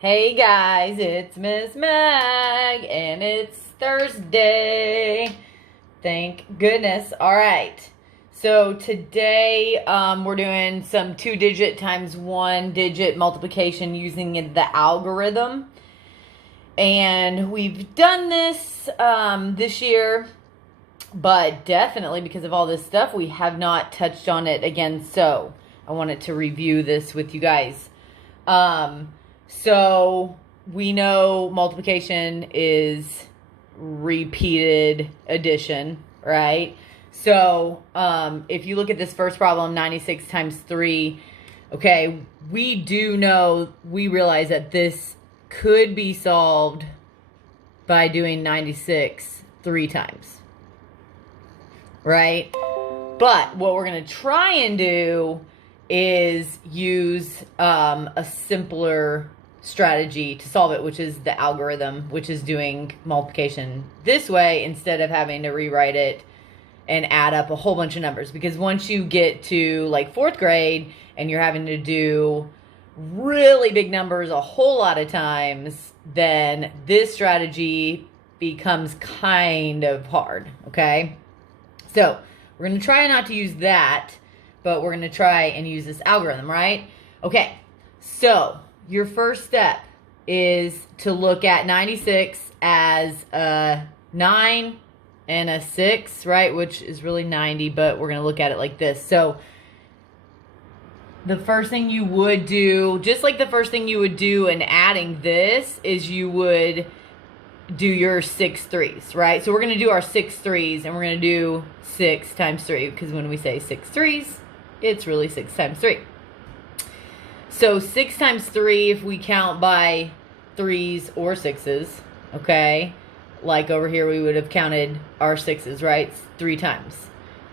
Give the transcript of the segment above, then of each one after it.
Hey guys, it's Miss Mag, and it's Thursday. Thank goodness. All right. So today we're doing some 2-digit times 1-digit multiplication using the algorithm. And we've done this this year, but definitely because of all this stuff, we have not touched on it again. So I wanted to review this with you guys. So we know multiplication is repeated addition, right? So if you look at this first problem, 96 times 3, okay, we realize that this could be solved by doing 96 3 times, right? But what we're going to try and do is use a simpler strategy to solve it, which is the algorithm, which is doing multiplication this way instead of having to rewrite it and add up a whole bunch of numbers. Because once you get to like 4th grade and you're having to do really big numbers a whole lot of times, then this strategy becomes kind of hard, okay? So we're going to try not to use that, but we're going to try and use this algorithm, right? Okay, so your first step is to look at 96 as a 9 and a 6, right? Which is really 90, but we're going to look at it like this. So the first thing you would do, just like the first thing you would do in adding this, is you would do your 6 3s, right? So we're going to do our 6 3s, and we're going to do 6 times 3, because when we say 6 3s, it's really 6 times 3. So 6 times 3, if we count by 3s or 6s, okay? Like over here, we would have counted our 6s, right? 3 times.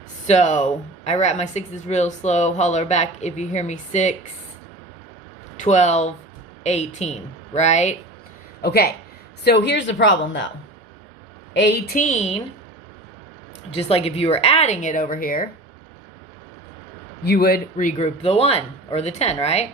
So I wrap my 6s real slow. Holler back if you hear me. 6, 12, 18, right? Okay, so here's the problem though. 18, just like if you were adding it over here, you would regroup the 1 or the 10, right?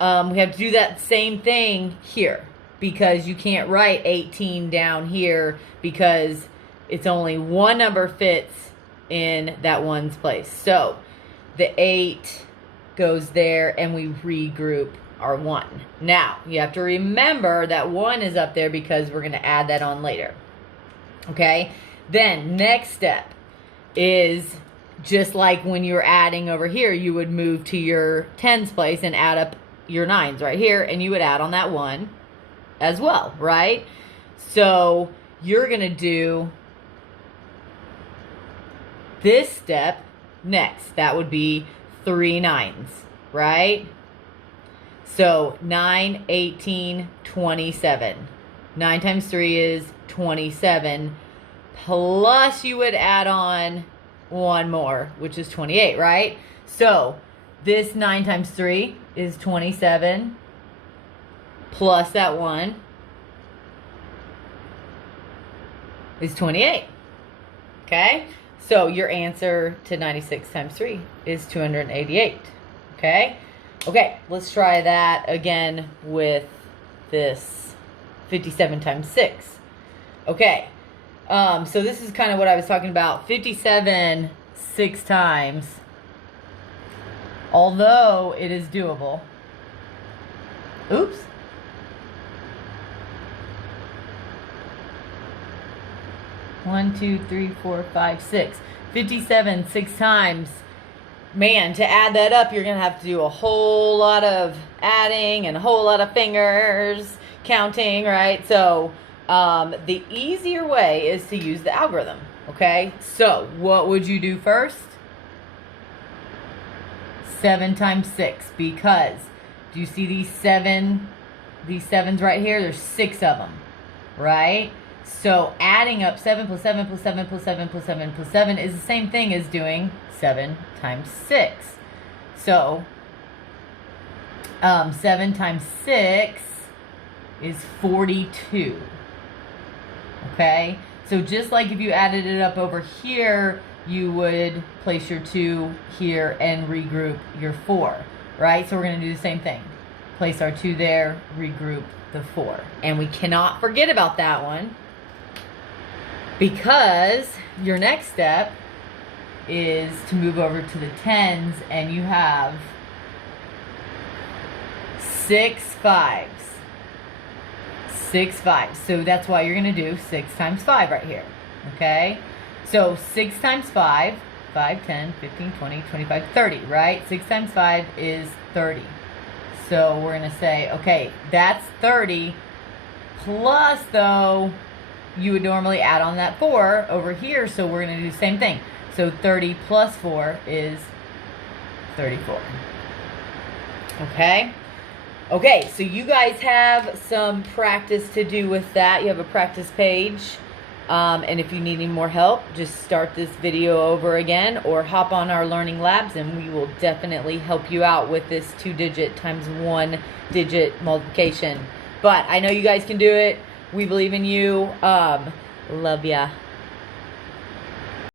We have to do that same thing here, because you can't write 18 down here because it's only one number fits in that 1's place. So the 8 goes there and we regroup our 1. Now, you have to remember that 1 is up there because we're going to add that on later. Okay? Then, next step is just like when you're adding over here, you would move to your 10's place and add up your 9's right here, and you would add on that 1 as well, right? So you're going to do this step next. That would be 3 9's, right? So 9, 18, 27. 9 times 3 is 27. Plus you would add on 1 more, which is 28, right? So this 9 times 3 is 27, plus that 1 is 28. Okay? So your answer to 96 times 3 is 288. Okay? Okay, let's try that again with this 57 times 6. Okay. So this is kind of what I was talking about. 57 6 times, although it is doable. Oops. One, 2, 3, 4, 5, 6. 57 6 times. Man, to add that up, you're going to have to do a whole lot of adding and a whole lot of fingers counting, right? So the easier way is to use the algorithm, okay? So what would you do first? 7 times 6, because do you see these 7's right here? There's 6 of them, right? So adding up 7 plus 7 plus 7 plus 7 plus 7 plus 7 is the same thing as doing 7 times 6. So 7 times 6 is 42. Okay? So just like if you added it up over here, you would place your 2 here and regroup your 4, right? So we're going to do the same thing. place our 2 there, regroup the 4. And we cannot forget about that one, because your next step is to move over to the 10s, and you have 6 5s. 6 5s. So that's why you're going to do 6 times 5 right here. Okay? So 6 times 5, 5, 10, 15, 20, 25, 30, right? 6 times 5 is 30. So we're going to say, okay, that's 30, plus, though, you would normally add on that 4 over here, so we're going to do the same thing. So 30 plus 4 is 34. Okay? Okay, so you guys have some practice to do with that. You have a practice page. And if you need any more help, just start this video over again or hop on our Learning Labs, and we will definitely help you out with this 2-digit times 1-digit multiplication. But I know you guys can do it. We believe in you. Love ya.